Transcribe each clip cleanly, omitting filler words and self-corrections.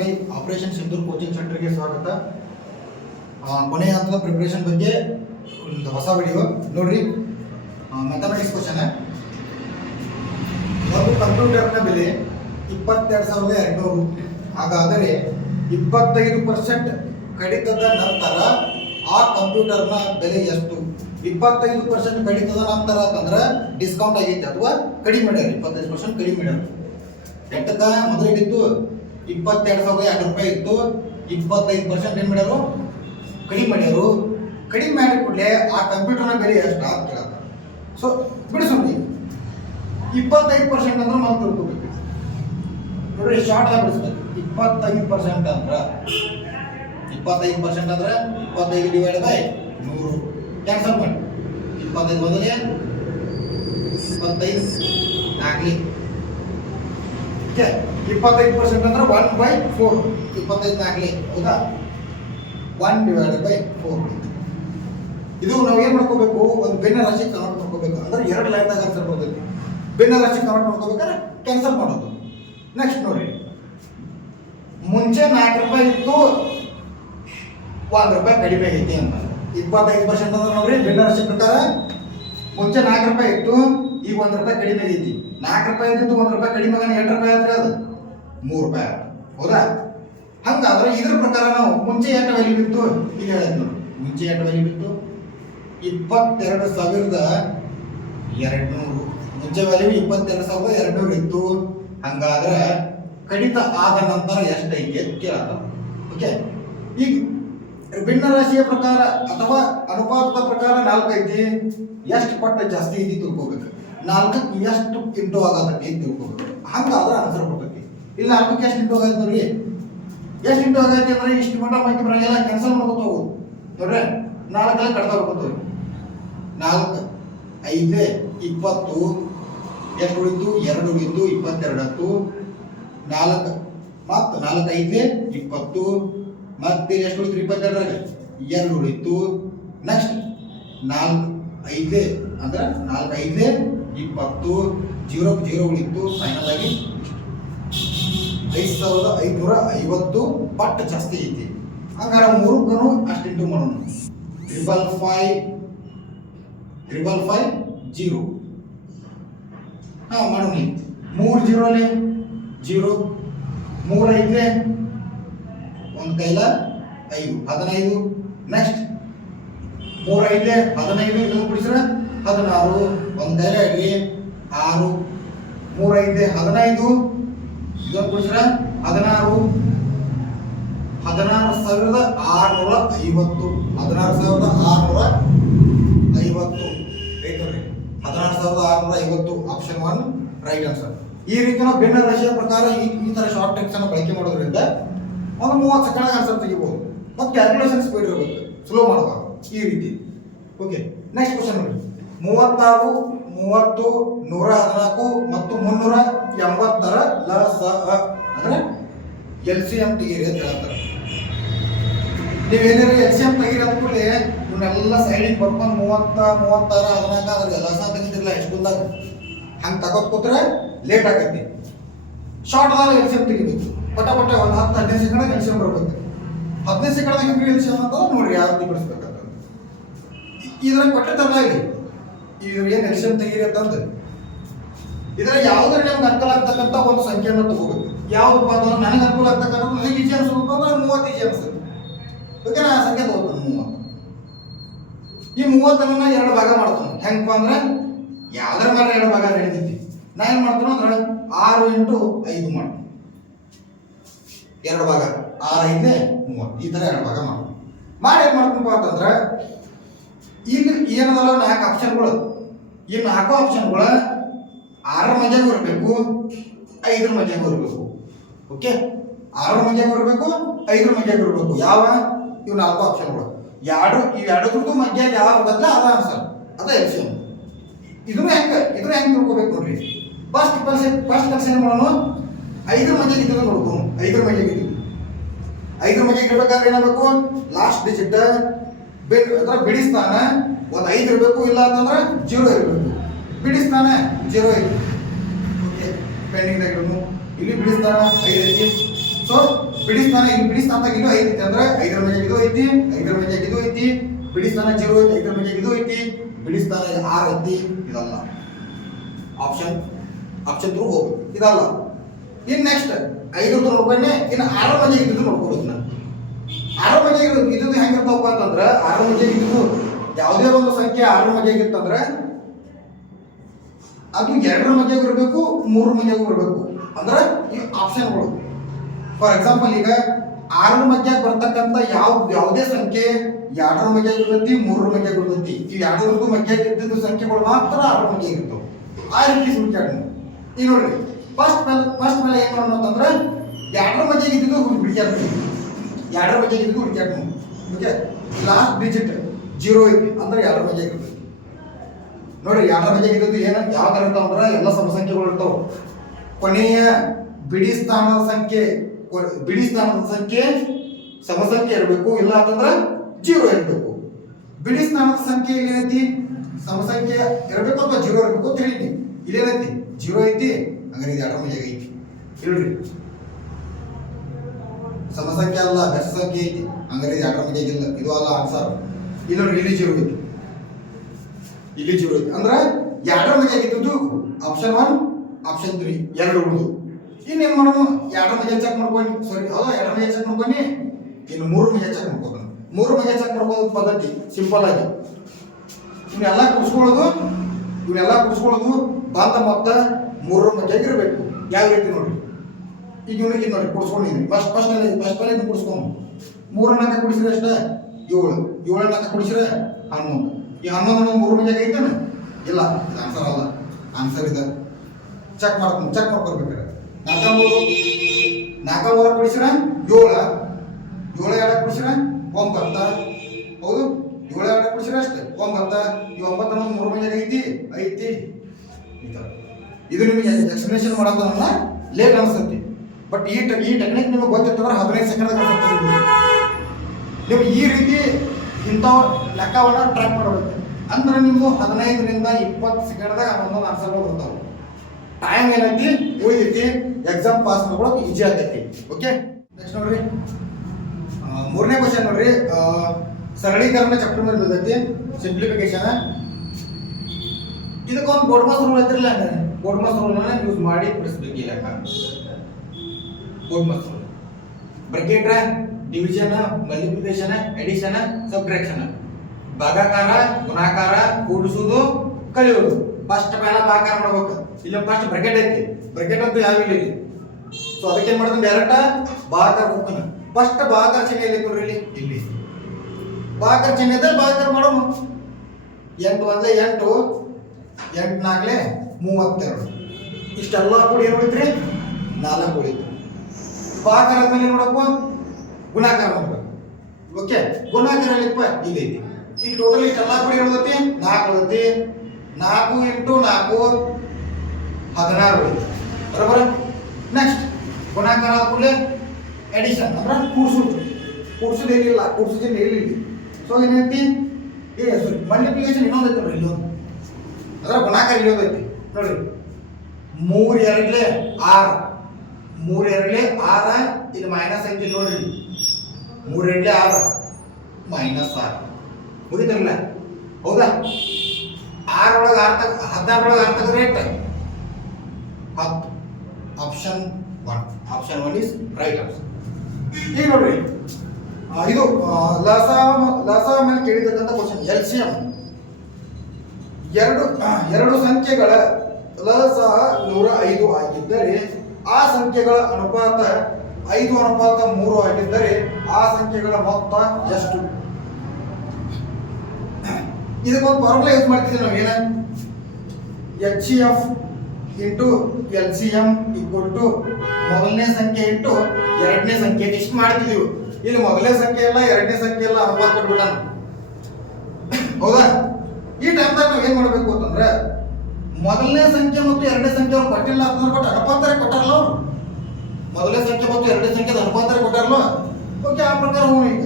ನಮಸ್ಕಾರ ರೀ. Operation Sindoor coaching ಸೆಂಟರ್ಗೆ ಸ್ವಾಗತ. ಕೊನೆಯ ಹಂತದ ಪ್ರಿಪರೇಷನ್ ಬಗ್ಗೆ ಒಂದು ಹೊಸ ವಿಡಿಯೋ ನೋಡ್ರಿ. Mathematics question. ಒಂದು ಕಂಪ್ಯೂಟರ್ನ ಬೆಲೆ 22,200. ಹಾಗಾದರೆ 25% ಕಡಿತದ ನಂತರ ಆ ಕಂಪ್ಯೂಟರ್ನ ಬೆಲೆ ಎಷ್ಟು? 25% ಕಡಿತದ ನಂತರ ಅಂತಂದ್ರೆ ಡಿಸ್ಕೌಂಟ್ ಆಗೈತೆ ಅಥವಾ ಕಡಿಮೆ ಮಾಡ್ಯಾರ. 25% ಕಡಿಮೆ ಮಾಡ್ಯಾರ. ಎಂಟಕ್ಕ ಮೊದಲಿಗಿತ್ತು 22,200 ರೂಪಾಯಿ ಇತ್ತು. 25% ಏನು ಮಾಡ್ಯಾರು? ಕಡಿಮೆ ಮಾಡ್ಯಾರು. ಕಡಿಮೆ ಮಾಡಿ ಕೂಡಲೇ ಆ ಕಂಪ್ಯೂಟರ್ನ ಬೆಲೆ ಎಷ್ಟು ಅಂತ ಕೇಳತ್ತ. ಸೊ ಬಿಡಿಸ್ರಿ. 25% ಅಂದ್ರೆ ನಾವು ತಿಳ್ಕೊಬೇಕು ನೋಡ್ರಿ. ಶಾರ್ಟ್ ಆಗಿ ಬಿಡಿಸ್ಬೇಕು. 25% ಅಂದ್ರೆ 25% ಅಂದ್ರೆ 25 ಡಿವೈಡ್ ಬೈ 100. ಕ್ಯಾನ್ಸಲ್ ಮಾಡಿ. 25 ಬದಲೇ 25 ನಾಲ್ಕಲಿ. 25% ಅಂದ್ರೆ 1/4. 25 ನಾಲ್ಕಲಿ ಹೌದಾ? 1 ಡಿವೈಡೆಡ್ ಬೈ 4. ಇದು ನಾವು ಏನು ಮಾಡ್ಕೋಬೇಕು? ಒಂದು ಭಿನ್ನ ರಾಶಿ ಕನ್ವರ್ಟ್ ಮಾಡ್ಕೋಬೇಕು. ಅಂದ್ರೆ 2 ಲೈನ್ದಾಗ ಆನ್ಸರ್ ಬರ್ತೈತಿ. ಭಿನ್ನ ರಾಶಿ ಕನ್ವರ್ಟ್ ಮಾಡ್ಕೋಬೇಕಾದ್ರೆ ಕ್ಯಾನ್ಸಲ್ ಮಾಡೋದು. ನೆಕ್ಸ್ಟ್ ನೋಡಿ, ಮುಂಚೆ 4 ರೂಪಾಯಿ ಇತ್ತು, 1 ರೂಪಾಯಿ ಕಡಿಮೆ ಐತಿ ಅಂತ. 25% ಅಂದ್ರೆ ನೋಡ್ರಿ, ಭಿನ್ನ ರಾಶಿ ಪ್ರಕಾರ ಮುಂಚೆ 4 ರೂಪಾಯಿ ಇತ್ತು, ಈಗ 1 ರೂಪಾಯಿ ಕಡಿಮೆ ಐತಿ. 4 ರೂಪಾಯಿ ಇದ್ದು 1 ರೂಪಾಯಿ ಕಡಿಮೆ ಆಗ 8 ರೂಪಾಯಿ ಆದ್ರೆ ಅದು 3 ರೂಪಾಯಿ ಹೌದಾ? ಹಂಗಾದ್ರೆ ಇದ್ರ ಪ್ರಕಾರ ನಾವು ಮುಂಚೆ ಎಷ್ಟು ವ್ಯಾಲ್ಯೂ ಬಿತ್ತು ಈಗ ಹೇಳಿದ್ ನೋಡಿ. ಮುಂಚೆ ಎಷ್ಟು ವ್ಯಾಲ್ಯೂ ಬಿತ್ತು? 22,200. ಮುಂಚೆ ವ್ಯಾಲ್ಯೂ 22,200 ಇತ್ತು. ಹಂಗಾದ್ರೆ ಕಡಿತ ಆದ ನಂತರ ಎಷ್ಟು ಐತಿ ಅಂತ ಕೇಳತ್ತ. ಓಕೆ, ಈಗ ಭಿನ್ನ ರಾಶಿಯ ಪ್ರಕಾರ ಅಥವಾ ಅನುಪಾತದ ಪ್ರಕಾರ 4 ಐತಿ. ಎಷ್ಟು ಪಟ್ಟು ಜಾಸ್ತಿ ಐತಿ ತಿಳ್ಕೊಬೇಕು. 4ಕ್ಕೆ ಎಷ್ಟು ಇಂಟು ಆಗತ್ತೆ ಅಂತ ತಿಳ್ಕೊಬೇಕು. ಹಂಗಾದ್ರೆ ಆನ್ಸರ್ ಬರ್ತೈತಿ. ಇಲ್ಲ 4ಕ್ಕೆ ಎಷ್ಟು ಇಂಟು ಆಗೈತೆ ನೋಡಿ. ಎಷ್ಟು ಇಂಟು ಆಗೈತಿ ಅಂದ್ರೆ ಇಷ್ಟು ಮಟ್ಟ ಮಾಹಿತಿ ಬರಂಗಿಲ್ಲ. ಕ್ಯಾನ್ಸಲ್ ಮಾಡ್ಕೊತ ಹೋಗು ನೋಡ್ರಿ. 4 ಕಡ್ತಾ ಹೋಗ್ಕೋತೀವಿ. 4 5 20. ಎಷ್ಟು ಉಳಿತು? 2 ಉಳಿತು. 22 ಆಯ್ತು. 4 ಮತ್ತು 4 5 20. ಮತ್ತೆ ಎಷ್ಟು ಉಳಿತು? 22 2 ಉಳಿತು. ನೆಕ್ಸ್ಟ್ 4 5 ಅಂದ್ರೆ 4 5 20. 0 0 ಉಳಿತು. ಫೈನಲ್ ಆಗಿ 5,550 ಪಟ್ಟು ಜಾಸ್ತಿ ಐತಿ. ಹಂಗಾರೆ 3ಕ್ಕೂ ಅಷ್ಟು ಇಂಟು ಮಾಡೋಣ. 555 ಮಾಡೋಣ. 3 0 ಅಲ್ಲಿ 0. 3 5 ಒಂದು ಕೈಲ 5 15. ನೆಕ್ಸ್ಟ್ 3 5 15 ಇದನ್ನು ಬಿಡಿಸ್ರೆ 16. ಒಂದು ಕೈಲ ಇಡ್ರಿ 6. 3 5 15 ಇದನ್ನು ಬಿಡಿಸ್ರೆ 16. 16,650. 16,650 ಐತಲ್ರಿ. 16,650 ಆಪ್ಷನ್ 1 ರೈಟ್ ಆನ್ಸರ್. ಈ ರೀತಿ ನಾವು ಭಿನ್ನ ರಾಶಿಯ ಪ್ರಕಾರ ಈ ತರ ಶಾರ್ಟ್ ಟ್ರಿಕ್ಸ್ ಅನ್ನು ಬಳಕೆ ಮಾಡೋದ್ರಿಂದ ಒಂದು 30 ಸೆಕೆಂಡ್ ಆನ್ಸರ್ ತೆಗಿಬಹುದು. ಮತ್ತು ಕ್ಯಾಲ್ಕುಲೇಷನ್ ಸ್ಪೀಡ್ ಇರಬೇಕು, ಸ್ಲೋ ಮಾಡಬಾರ್ದು. ಈ ರೀತಿ. ಓಕೆ, ನೆಕ್ಸ್ಟ್ ಕ್ವಶನ್ ನೋಡಿ. 36, 30, 114 ಮತ್ತು 380 ಲಸಅ ಅಂದ್ರೆ LCM ತೆಗೀರಿ ಅಂತ ಹೇಳ್ತಾರೆ. ನೀವೇನಾದ್ರು LCM ತೆಗೀರಿ ಅಂದ್ಕೊಳ್ಳಿ, ಇವನ್ನೆಲ್ಲ ಸೈಡಿಗೆ ಬರ್ಕೊಂಡು 30, 36, 14 ಅದ್ರಿಗೆ ಲಸ ತೆಗಿತಿರಲ್ಲ ಹೈಸ್ಕೂಲ್ದಾಗ. ಹಂಗೆ ತಗೋತ್ಕೋತ್ರೆ ಲೇಟ್ ಆಗತ್ತೆ. ಶಾರ್ಟ್ ಆದಾಗ LCM ತೆಗಿಬೇಕು. ಪಟ ಪಟ ಒಂದು 10-15 ಸೆಕೆಂಡ್ LCM ಬರ್ಬೇಕು. 15 ಸೆಕೆಂಡ್ ಹೆಂಗೆ LCM ಅಂತ ನೋಡ್ರಿ ಯಾವ ರೀತಿ ಬಿಡಿಸ್ಬೇಕಂತ. ಇದ್ರಾಗ ಕೊಟ್ಟಿರ್ತಾರಲ್ಲ ಇಲ್ಲಿ, ಇದ್ರ ಏನು LCM ತೆಗೀರಿ ಅಂತಂದು ಇದ್ರ ಯಾವುದ್ರ ನಮ್ಗೆ ಅನುಕೂಲ ಆಗ್ತಕ್ಕಂಥ ಒಂದು ಸಂಖ್ಯೆಯನ್ನು ತಗೋಬೇಕು. ಯಾವ್ದಪ್ಪ ಅಂದ್ರೆ ನನಗೆ ಅನುಕೂಲ ಆಗ್ತಕ್ಕಂಥ ನನಗೆ ಈಜಿ ಅನ್ಸ್ಬೇಕು ಅಂದ್ರೆ 30 ಈಜಿ ಅನ್ಸುತ್ತೆ. ಓಕೆ, ನಾ ಸಂಖ್ಯೆ ತಗೋತಾನೆ 30. ಈ 30ನ್ನ 2 ಭಾಗ ಮಾಡ್ತಾನೆ. ಹೆಂಗಪ್ಪ ಅಂದ್ರೆ ಯಾವ್ದ್ರ ಮೇಲೆ 2 ಭಾಗ ಹಿಡಿದೈತಿ. ನಾ ಏನು ಮಾಡ್ತಾನೆ ಅಂದ್ರೆ 6 × 5 ಮಾಡ್ತಾನೆ. 2 ಭಾಗ 6 5 30 ಈ ಥರ 2 ಭಾಗ ಮಾಡ್ತಾನೆ. ಮಾಡಿ ಏನು ಮಾಡ್ತೀನಪ್ಪ ಅಂತಂದ್ರೆ ಇಲ್ಲಿ ಏನದಲ್ಲ 4 ಆಪ್ಷನ್ಗಳು. ಈ 4 ಆಪ್ಷನ್ಗಳು 6ರ ಮಧ್ಯಾಗ ಇರಬೇಕು, 5ರ ಮಧ್ಯಾಗ ಇರಬೇಕು. ಓಕೆ, 6ರ ಮಧ್ಯಾಗ ಇರಬೇಕು, 5ರ ಮಧ್ಯಾಗ ಇರಬೇಕು. ಯಾವ ಇವು 4 ಆಪ್ಷನ್ಗಳು. ಇವೆರಡರದ್ದು ಮಧ್ಯಾಗ ಯಾವ ಬದಲ ಅದ ಆನ್ಸರ್, ಅದ LCM. ಇದನ್ನು ಹೆಂಗೆ ತಿಳ್ಕೊಬೇಕು ನೋಡ್ರಿ. ಫಸ್ಟ್ ಕೆಲಸ ಏನು ಮಾಡೋಣ? 5ರ ಮಧ್ಯಾಗ ಇದ್ರೆ ನೋಡ್ಕೊಂಡು 5ರ ಮಧ್ಯಾಗ ಇದ್ದು 5ರ ಮಧ್ಯಾಗ ಇರ್ಬೇಕಾದ್ರೆ ಏನಾಗಬೇಕು? ಲಾಸ್ಟ್ ಡಿಜಿಟ್ ಅಂದ್ರೆ ಬಿಡಿಸ್ತಾನ ಒಂದು 5 ಇರಬೇಕು, ಇಲ್ಲ ಅಂತಂದ್ರೆ 0 ಇರಬೇಕು. ಬಿಡಿಸ್ತಾನ 0 ಐತಿ. ಓಕೆ, ಪೆಂಡಿಂಗ್ ಇಲ್ಲಿ ಬಿಡಿಸ್ತಾನ 5 ಐತಿ. ಸೊ ಬಿಡಿ ಸ್ಥಾನ ಇಲ್ಲಿ ಬಿಡಿ ಸ್ಥಾನದಾಗ ಇದು 5 ಐತಿ ಅಂದ್ರೆ 5ರ ಮಧ್ಯ ಇದು ಐತಿ 5ರ ಮಧ್ಯ ಇದು ಐತಿ ಬಿಡಿ ಸ್ಥಾನ 0 ಐತಿ 5ರ ಮಧ್ಯ ಇದು ಐತಿ ಬಿಡಿ ಸ್ಥಾನ 6 ಐತಿ ಇದಲ್ಲ ಆಪ್ಷನ್ 3 ಹೋಗು ಇದಲ್ಲ ಇನ್ ನೆಕ್ಸ್ಟ್ 5 ನೋಡ್ಕೊಂಡೆ ಇನ್ನು 6ರ ಮಧ್ಯ ಇದ್ದು ನೋಡ್ಕೋಬೇಕು ನಾನು 6ರ ಮಧ್ಯ ಇದು ಹೆಂಗಿರ್ತಾವಪ್ಪ ಅಂತಂದ್ರೆ 6ರ ಮಧ್ಯ ಇದು ಯಾವುದೇ ಒಂದು ಸಂಖ್ಯೆ 6ರ ಮಧ್ಯ ಇತ್ತಂದ್ರೆ ಅದು 2ರ ಮಧ್ಯ ಇರಬೇಕು 3ರ ಮಧ್ಯ ಇರಬೇಕು ಅಂದ್ರೆ ಈ ಆಪ್ಷನ್ಗಳು ಫಾರ್ ಎಕ್ಸಾಂಪಲ್ ಈಗ 6ರ ಮಧ್ಯ ಬರ್ತಕ್ಕಂಥ ಯಾವುದೇ ಸಂಖ್ಯೆ 2ರ ಮಧ್ಯ ಇರ್ತೈತಿ 3ರ ಮಧ್ಯ ಇರ್ತೈತಿ ಈ 2ರದ್ದು ಮಧ್ಯ ಇದ್ದಿದ್ದು ಸಂಖ್ಯೆಗಳು ಮಾತ್ರ 6ರ ಮಧ್ಯ ಇರ್ತಾವೆ ಆ ರೀತಿ ಹುಡುಕಾಡಿ ಈಗ ನೋಡ್ರಿ ಫಸ್ಟ್ ಮೇಲೆ ಏನ್ ಮಾಡೋಣ ಅಂತಂದ್ರೆ 2ರ ಮಧ್ಯ ಇದ್ದಿದ್ದು ಹುಡುಕಾಡ್ತೀವಿ 2ರ ಮಧ್ಯ ಇದ್ದಿದ್ದು ಹುಡುಕಾಡ್ತೀವಿ ಓಕೆ ಲಾಸ್ಟ್ ಡಿಜಿಟ್ 0 ಐತಿ ಅಂದ್ರೆ 2ರ ಮಧ್ಯ ಇರ್ತೈತಿ ನೋಡ್ರಿ 2ರ ಮಧ್ಯ ಇದ್ದದ್ದು ಏನು ಯಾವ ತರ ಇರ್ತಾವ ಅಂದ್ರೆ ಎಲ್ಲ ಸಮಸಂಖ್ಯೆಗಳು ಇರ್ತಾವ ಕೊನೆಯ ಬಿಡಿ ಸ್ಥಾನದ ಸಂಖ್ಯೆ ಸಮಸಂಖ್ಯೆ ಇರಬೇಕು ಇಲ್ಲ ಅಂತಂದ್ರೆ 0 ಇರಬೇಕು ಬಿಡಿ ಸ್ಥಾನದ ಸಂಖ್ಯೆ ಏನೈತಿ ಸಮಸಂಖ್ಯೆ ಇರಬೇಕು ಅಥವಾ 0 ಇರಬೇಕು ತಿಳಿದಿ ಇಲ್ಲೇನೈತಿ 0 ಐತಿ ಹಂಗಾರೆ ಇದು 2ರ ಮಧ್ಯ ಐತಿ ಹೇಳ್ರಿ ಸಮಸಂಖ್ಯೆ ಅಲ್ಲ ಬೆಸ ಸಂಖ್ಯೆ ಐತಿ ಹಂಗಾರೆ ಇದು 2ರ ಮಧ್ಯ ಇಲ್ಲ ಇದು ಅಲ್ಲ ಆನ್ಸರ್ ಇಲ್ಲಿ ನೋಡ್ರಿ ಇಲ್ಲಿ 0 ಐತಿ ಇಲ್ಲಿ 0 ಐತಿ ಅಂದ್ರೆ 2ರ ಮಧ್ಯ ಇದ್ದದ್ದು ಆಪ್ಷನ್ 1 ಆಪ್ಷನ್ 3 ಎರಡು ಉಳಿದು ಇನ್ನೇನು ಮಾಡೋಣ 2ರ ಮಧ್ಯ ಚೆಕ್ ಮಾಡ್ಕೊಂಡು ಸಾರಿ ಅಲ್ಲ 2ರ ಮಧ್ಯ ಚೆಕ್ ಮಾಡ್ಕೊಂಡು ಇನ್ನು 3ರ ಮಧ್ಯ ಚೆಕ್ ಮಾಡ್ಕೊಂಡು 3ರ ಮಧ್ಯ ಚೆಕ್ ಮಾಡ್ಕೊಳ್ಳೋದು ಪದ್ಧತಿ ಸಿಂಪಲ್ ಆಗಿ ಇವನ್ನೆಲ್ಲ ಕುಡಿಸ್ಕೊಳ್ಳೋದು ಬಂದ ಮೊತ್ತ 3ರ ಮಧ್ಯ ಇರಬೇಕು ಯಾವ ರೀತಿ ನೋಡ್ರಿ ಈಗ ಇವನಿಗೆ ನೋಡಿ ಕುಡಿಸ್ಕೊಂಡಿದ್ವಿ ಫಸ್ಟ್ ಮೇಲೆ ಕುಡಿಸ್ಕೊಂಡು 3ರ ನಾಲ್ಕ ಕುಡಿಸಿದ್ರೆ ಅಷ್ಟೇ 7 ನಾಲ್ಕ ಕುಡಿಸಿದ್ರೆ 11 ಈ 11 3ರ ಮಧ್ಯ ಐತಾನೆ ಇಲ್ಲ ಆನ್ಸರ್ ಅಲ್ಲ ಆನ್ಸರ್ ಇದೆ ಚೆಕ್ ಮಾಡ್ಕೊಳ್ಬೇಕಾರೆ 4 ಕುಡಿಸಿರ 7 2 ಕುಡಿಸಿರ 9 ಹೌದು 7 2 ಕುಡಿಸಿರ ಅಷ್ಟೇ 9 ಈ 9 3ರ ಮಧ್ಯ ಐತಿ ಇದು ನಿಮಗೆ ಎಕ್ಸ್ಪ್ಲನೇಷನ್ ಮಾಡೋದನ್ನ ಲೇಟ್ ಅನಿಸುತ್ತೆ ಬಟ್ ಈ ಟೆಕ್ನಿಕ್ ನಿಮಗೆ ಗೊತ್ತಿರ್ತಂದ್ರೆ 15 ಸೆಕೆಂಡ್ ನೀವು ಈ ರೀತಿ ಇಂಥವು ಲೆಕ್ಕವನ್ನ ಟ್ರ್ಯಾಕ್ ಮಾಡಬೇಕು ಅಂದ್ರೆ ನೀವು 15ರಿಂದ 20 ಸೆಕೆಂಡ್ದಾಗ ಒಂದೊಂದು ಆನ್ಸರ್ಗಳು ಬರ್ತಾವೆ ಟೈಮ್ ಏನೈತಿ ಉಳಿದೈತಿ ಎಕ್ಸಾಮ್ ಪಾಸ್ ಮಾಡ್ಕೊಳ್ಳೋಕೆ ಈಜಿ ಆಗೈತಿ ಓಕೆ ನೆಕ್ಸ್ಟ್ ನೋಡ್ರಿ 3ನೇ ಕ್ವಶನ್ ನೋಡ್ರಿ ಸರಳೀಕರಣ ಚಾಪ್ಟರ್ ಮೇಲೆ ಬಿದ್ದೈತಿ ಸಿಂಪ್ಲಿಫಿಕೇಶನ್ ಇದಕ್ಕೊಂದು ಬೋರ್ಡ್ಮಾಸ್ ರೂಲ್ ಐತಿರಲ್ಲ ಬೋರ್ಡ್ಮಾಸ್ ರೂಲ್ನ ಯೂಸ್ ಮಾಡಿ ಬಿಡಿಸ್ಬೇಕು ಈ ಲೆಕ್ಕ BODMAS rule bracket division multiplication addition subtraction ಭಾಗಾಕಾರ ಗುಣಾಕಾರ ಕೂಡಿಸುವುದು ಕಲಿಯೋದು ಫಸ್ಟ್ ಪೈಲ ಭಾಗಾಕಾರ ಮಾಡ್ಬೇಕು ಇಲ್ಲಿ ಫಸ್ಟ್ ಬ್ರಾಕೆಟ್ ಐತಿ ಬ್ರಾಕೆಟ್ ಅಂತ ಯಾವ ಇಲ್ಲಿ ಸೊ ಅದಕ್ಕೆ ಏನ್ ಮಾಡ್ತೀನಿ ಡೈರೆಕ್ಟ್ ಭಾಗಾಕಾರ ಹೋಗ್ತಾನೆ ಫಸ್ಟ್ ಭಾಗಾಕಾರ ಚಿಹ್ನೆ ಎಲ್ಲಿ ಕೊಡ್ರಿ ಇಲ್ಲಿ ಭಾಗಾಕಾರ ಚಿಹ್ನೆ ಇದೆ ಭಾಗಾಕಾರ ಮಾಡೋಣ 8 1 8 8 4 32 ಇಷ್ಟೆಲ್ಲ ಕೂಡಿ ಏನು ಉಳಿತ್ರಿ 4 ಉಳಿತು ಭಾಗಾಕಾರ ಮೇಲೆ ನೋಡಪ್ಪ ಗುಣಾಕಾರ ಮಾಡ್ಬೇಕು ಓಕೆ ಗುಣಾಕಾರ ಎಲ್ಲಿಪ್ಪ ಇಲ್ಲಿ ಐತಿ ಇಲ್ಲಿ ಟೋಟಲ್ ಇಷ್ಟೆಲ್ಲ ಕೂಡಿ ಉಳಿದೈತಿ 4 ಉಳಿದೈತಿ 4 × 4 16 ಉಳಿತು ಬರೋಬರ ನೆಕ್ಸ್ಟ್ ಗುಣಾಕಾರ ಆದ ಕೂಡಲೇ ಎಡಿಷನ್ ಅಂದ್ರೆ ಕೂಡ್ಸೋದು ಏನಿಲ್ಲ ಕೂಡ್ಸೋದೇನು ಹೇಳಿಲ್ಲ ಸೊ ಏನೈತಿ ಸಾರಿ ಮಲ್ಟಿಪ್ಲಿಕೇಶನ್ ಇನ್ನೊಂದು ಐತಿ ನೋಡ್ರಿ ಇಲ್ಲೊಂದು ಅದರ ಗುಣಾಕಾರ ಇಲ್ಲೊಂದೈತಿ ನೋಡ್ರಿ 3 2 6 3 2 6 ಇಲ್ಲಿ ಮೈನಸ್ ಐತಿ ನೋಡ್ರಿ 3 2 6 -6 ಮುಗಿತಿರಲ್ಲ ಹೌದಾ 6 ಒಳಗೆ 6 ತಗ 16 ಒಳಗೆ 6 ತೆಗೆದ್ರೆ ಎಷ್ಟು 10 ಆಪ್ಷನ್ 1 ಇಸ್ ರೈಟ್ ಆನ್ಸರ್ ಈಗ ನೋಡ್ರಿ ಇದು ಲಸ ಮೇಲೆ ಕೇಳಿರ್ತಕ್ಕಂಥ ಕ್ವಶನ್ ಎಲ್ಸಿಎಂ ಎರಡು ಸಂಖ್ಯೆಗಳ ಲಸಹ 105 ಆಗಿದ್ದರೆ ಆ ಸಂಖ್ಯೆಗಳ ಅನುಪಾತ 5:3 ಆಗಿದ್ದರೆ ಆ ಸಂಖ್ಯೆಗಳ ಮೊತ್ತ ಎಷ್ಟು ಇದಕ್ಕೊಂದು ಫಾರ್ಮುಲಾ ಯೂಸ್ ಮಾಡ್ತಿದ್ದೀವಿ ನಾವು ಏನ HCF ಇಂಟು LCM = ಮೊದಲನೇ ಸಂಖ್ಯೆ ಇಂಟು ಎರಡನೇ ಸಂಖ್ಯೆ ಇಷ್ಟು ಮಾಡ್ತಿದೀವಿ ಇಲ್ಲಿ ಮೊದಲನೇ ಸಂಖ್ಯೆ ಎಲ್ಲ ಎರಡನೇ ಸಂಖ್ಯೆ ಎಲ್ಲ ಅನುಪಾತ ಕೊಟ್ಬಿಟ್ಟಾನ ಹೌದಾ ಈ ಟೈಮ್ದಾಗ ನಾವು ಏನ್ ಮಾಡ್ಬೇಕು ಅಂತಂದ್ರೆ ಮೊದಲನೇ ಸಂಖ್ಯೆ ಮತ್ತು ಎರಡನೇ ಸಂಖ್ಯೆ ಅವ್ರು ಕೊಟ್ಟಿಲ್ಲ ಅಂತಂದ್ರೆ ಬಟ್ ಅನುಪಾತರ ಕೊಟ್ಟಾರಲ್ಲ ಅವ್ರು ಮೊದಲನೇ ಸಂಖ್ಯೆ ಮತ್ತು ಎರಡನೇ ಸಂಖ್ಯೆ ಅನುಪಾತರ ಕೊಟ್ಟಾರಲ್ಲ ಓಕೆ ಆ ಪ್ರಕಾರ ಹೋಗಿ ಈಗ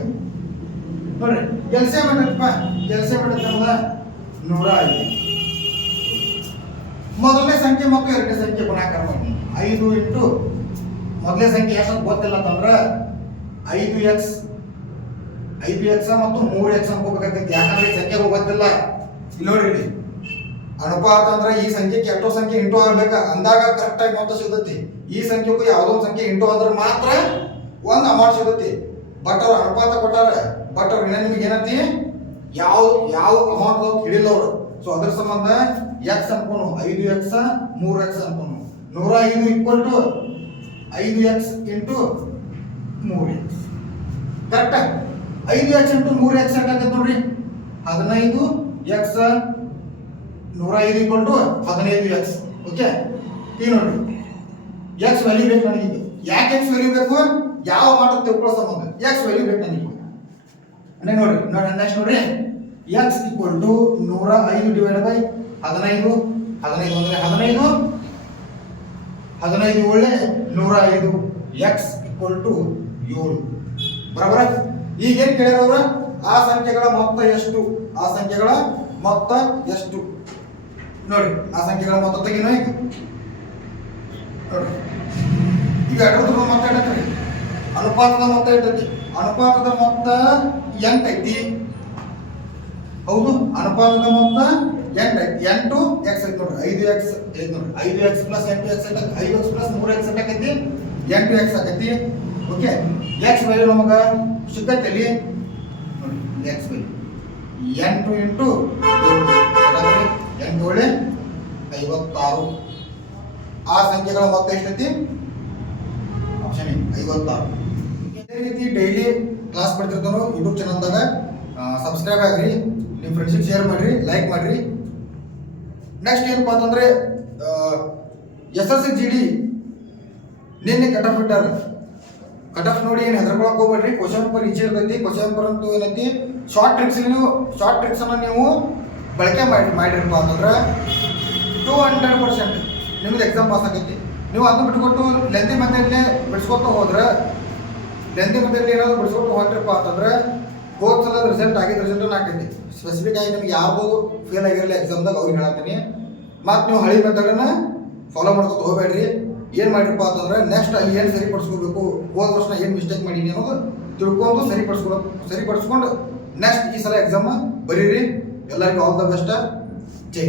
ನೋಡ್ರಿ LCM ಏನಪ್ಪ LCM ಏನಂತಂದ್ರೆ 105 ಮೊದಲನೇ ಸಂಖ್ಯೆ ಮತ್ತು ಎರಡನೇ ಸಂಖ್ಯೆ ಗುಣಾಕಾರ ಮಾಡಿ 5 × ಮೊದಲೇ ಸಂಖ್ಯೆ ಎಷ್ಟು ಅಂತ ಗೊತ್ತಿಲ್ಲ ಅಂತಂದ್ರೆ 5x ಮತ್ತು 3x ಅನ್ಕೋಬೇಕಾಗೈತಿ. ಯಾಕಂದ್ರೆ ಈ ಸಂಖ್ಯೆಗಳು ಗೊತ್ತಿಲ್ಲ. ಇಲ್ಲಿ ನೋಡಿ, ಇಲ್ಲಿ ಅನುಪಾತ ಅಂದ್ರೆ ಈ ಸಂಖ್ಯೆಗೆ ಎಷ್ಟೋ ಸಂಖ್ಯೆ ಇಂಟು ಆಗ್ಬೇಕು ಅಂದಾಗ ಕರೆಕ್ಟ್ ಆಗಿ ಮೊತ್ತ ಸಿಗುತ್ತೆ. ಈ ಸಂಖ್ಯೆಗೂ ಯಾವುದೋ ಒಂದು ಸಂಖ್ಯೆ ಇಂಟು ಆದ್ರೆ ಮಾತ್ರ ಒಂದು ಅಮೌಂಟ್ ಸಿಗುತ್ತೆ. ಬಟ್ ಅವ್ರು ಅನುಪಾತ ಕೊಟ್ಟಾರ, ಬಟ್ ಅವ್ರು ನಿಮಗೆ ಏನಂತಿ ಯಾವ ಅಮೌಂಟ್ ಹಿಡಿಲ್ಲ ಅವರು. ಸೊ ಅದ್ರ ಸಂಬಂಧ ಎಕ್ಸ್ ಅನ್ಕೋನು 5x 3x ಅನ್ಕೋನು. 105 equal to 5x into 3x. Correct. 5x into 3x ಆಗತ್ತೆ ನೋಡ್ರಿ, 15x 105 equal to 15x. Okay, ಈ ನೋಡ್ರಿ x ವ್ಯಾಲ್ಯೂ ಬೇಕು ನನಗೆ. ಯಾಕೆ x ವ್ಯಾಲ್ಯೂ ಬೇಕು? ಯಾವ ಅಮೌಂಟ್ ತಿಳ್ಕೊಳ್ಳೋ ಸಂಬಂಧ x ವ್ಯಾಲ್ಯೂ ಬೇಕು ನನಗೆ. ಅಂದ್ರೆ ನೋಡ್ರಿ ನೆಕ್ಸ್ಟ್ ನೋಡ್ರಿ, x equal to 105 divide by 15. 15 ಅಂದ್ರೆ 15 ಒಳ್ಳೆ 105. x equal to 7. ಬರಬರ. ಈಗ ಏನ್ ಕೇಳ್ಯಾರ ಅವ್ರ? ಆ ಸಂಖ್ಯೆಗಳ ಮೊತ್ತ ಎಷ್ಟು? ಆ ಸಂಖ್ಯೆಗಳ ಮೊತ್ತ ಎಷ್ಟು? ನೋಡಿ, ಆ ಸಂಖ್ಯೆಗಳ ಮೊತ್ತ ತೆಗಿನೋ ಈಗ. ನೋಡಿ, ಈಗ ಅಡ್ರದ್ದು ಮೊತ್ತ ಇಡತ್ರಿ, ಅನುಪಾತದ ಮೊತ್ತ ಇಟ್ಟೈತಿ. ಅನುಪಾತದ ಮೊತ್ತ 8 ಐತಿ. ಹೌದು, ಅನುಪಾತದ ಮೊತ್ತ 8 ಐತಿ. 8x ಐತಿ ನೋಡ್ರಿ, 5x ಐತಿ ನೋಡ್ರಿ. 5x ಪ್ಲಸ್ 8x ಐತಿ, 5x ಪ್ಲಸ್ 3x ಐತಿ, 8x ಆಗೈತಿ. ಓಕೆ, x ವ್ಯಾಲ್ಯೂ ನಮಗ ಸಿಕ್ಕೈತಿ ಅಲ್ಲಿ ನೋಡಿ. x ವ್ಯಾಲ್ಯೂ 8 ಇಂಟು 8 ಒಳ್ಳೆ 56. ಆ ಸಂಖ್ಯೆಗಳ ಮೊತ್ತ ಎಷ್ಟೈತಿ? Option A 56. ಇದೇ ರೀತಿ ಡೈಲಿ ಕ್ಲಾಸ್ ಬರ್ತಿರ್ತಾನೋ ಯೂಟ್ಯೂಬ್ ಚಾನಲ್ದಾಗ. ಸಬ್ಸ್ಕ್ರೈಬ್ ಆಗ್ರಿ, ನಿಮ್ಮ ಫ್ರೆಂಡ್ಸಿಗೆ ಶೇರ್ ಮಾಡಿರಿ, ಲೈಕ್ ಮಾಡಿರಿ. ನೆಕ್ಸ್ಟ್ ಏನಪ್ಪ ಅಂತಂದ್ರೆ SSLC ನಿನ್ನೆ ಕಟ್ ಆಫ್ ಬಿಟ್ಟಾರ. ಕಟ್ ಆಫ್ ನೋಡಿ ಏನು ಹೆದರ್ಕೊಳಕ್ ಹೋಗ್ಬೇಡ್ರಿ. ಕ್ವಶನ್ ಪೇಪರ್ ಈಜಿ ಇರ್ತೈತಿ. ಕ್ವಶನ್ ಪೇಪರ್ ಅಂತೂ ಏನೈತಿ, ಶಾರ್ಟ್ ಟ್ರಿಕ್ಸ್ ಅನ್ನ ನೀವು ಬಳಕೆ ಮಾಡಿರಪ್ಪ ಅಂತಂದ್ರೆ 200% ನಿಮ್ದು ಎಕ್ಸಾಮ್ ಪಾಸ್ ಆಗೈತಿ. ನೀವು ಅದನ್ನ ಬಿಟ್ಕೊಟ್ಟು ಲೆಂದಿ ಮೆಥಡ್ಲೆ ಬಿಡಿಸ್ಕೊತ ಹೋದ್ರೆ, ಲೆಂದಿ ಮೆಥಡ್ಲಿ ಏನಾದ್ರು ಬಿಡಿಸ್ಕೊಟ್ಟು ಹೋಗ್ತಿರಪ್ಪ ಅಂತಂದ್ರೆ ಹೋದ ಸಲದ ರಿಸಲ್ಟ್ ಆಕೈತಿ. ಸ್ಪೆಸಿಫಿಕ್ ಆಗಿ ನಿಮ್ಗೆ ಯಾವುದು ಫೇಲ್ ಆಗಿರಲಿಲ್ಲ ಎಕ್ಸಾಮ್ದಾಗ ಅವ್ರಿಗೆ ಹೇಳ್ತೀನಿ. ಮತ್ತು ನೀವು ಹಳಿ ಮೆಥಡನ್ನ ಫಾಲೋ ಮಾಡ್ಕೊತ ಹೋಗ್ಬೇಡ್ರಿ. ಏನು ಮಾಡಿರಪ್ಪ ಅಂತಂದ್ರೆ ನೆಕ್ಸ್ಟ್ ಅಲ್ಲಿ ಏನು ಸರಿಪಡಿಸ್ಕೋಬೇಕು, ಹೋದ ವರ್ಷ ಏನು ಮಿಸ್ಟೇಕ್ ಮಾಡೀನಿ ಅನ್ನೋದು ತಿಳ್ಕೊಂಡು ಸರಿಪಡಿಸ್ಕೊಂಡು ನೆಕ್ಸ್ಟ್ ಈ ಸಲ ಎಕ್ಸಾಮ್ ಬರೀರಿ. ಎಲ್ಲರಿಗೂ ಆಲ್ ದ ಬೆಸ್ಟ್. ಜೈ.